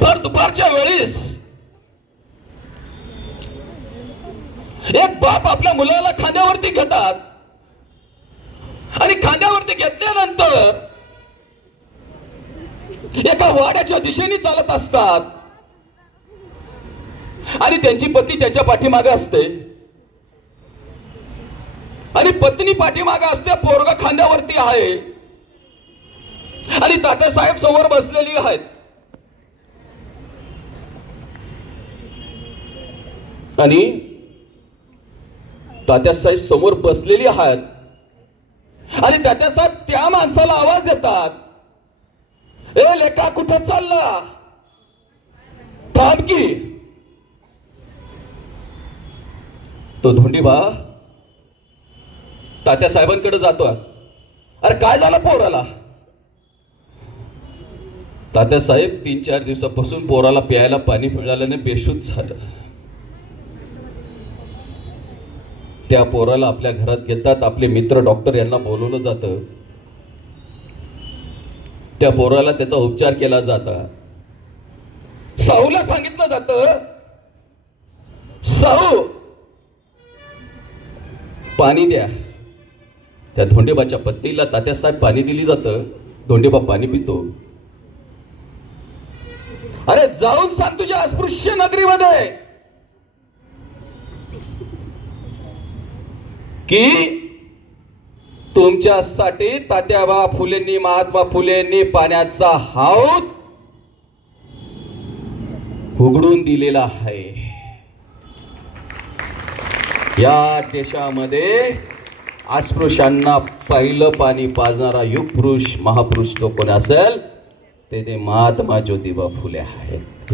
भर दुपारच्या वेळेस एक बाप आपल्या मुलाला खांद्यावरती घेतात आणि खांद्यावरती घेतल्यानंतर एका वाड्याच्या दिशेने चालत असतात आणि त्यांची पत्नी त्यांच्या पाठीमागे असते आणि पत्नी पाठीमागे असते, पोरगा खांद्यावरती आहे आणि तात्यासाहेब समोर बसलेली आहेत. आणि तात्यासाहेब समोर बसलेली आहेत आणि तात्यासाहेब त्या माणसाला आवाज देतात, ए लेका कुठं चालला, थांब की. तो धोंडीबा तात्यासाहेबांकडे जातो, अरे काय झालं पोराला. तात्यासाहेब 3-4 दिवसापासून पोराला प्यायला पाणी मिळाल्याने बेशुद्ध झालं. त्या पोराला आपल्या घरात घेतात. आपले मित्र डॉक्टर यांना बोलवलं जातं. त्या पोराला त्याचा उपचार केला जाता. साहूला सांगितलं जातं, साहू पाणी द्या. त्या धोंडेबाच्या पत्नीला तात्यासाहेब पाणी दिली जातं. धोंडेबा पाणी पितो. अरे जाऊन सांग तुझ्या अस्पृश्य नगरीमध्ये की तुमच्यासाठी तात्याबा फुलेंनी, महात्मा फुलेंनी पाण्याचा हौद उघडून दिलेला आहे. या देशामध्ये अस्पृश्यांना पहिलं पाणी पाजणारा युग पुरुष, महापुरुष तो कोण असेल ते महात्मा ज्योतिबा फुले आहेत.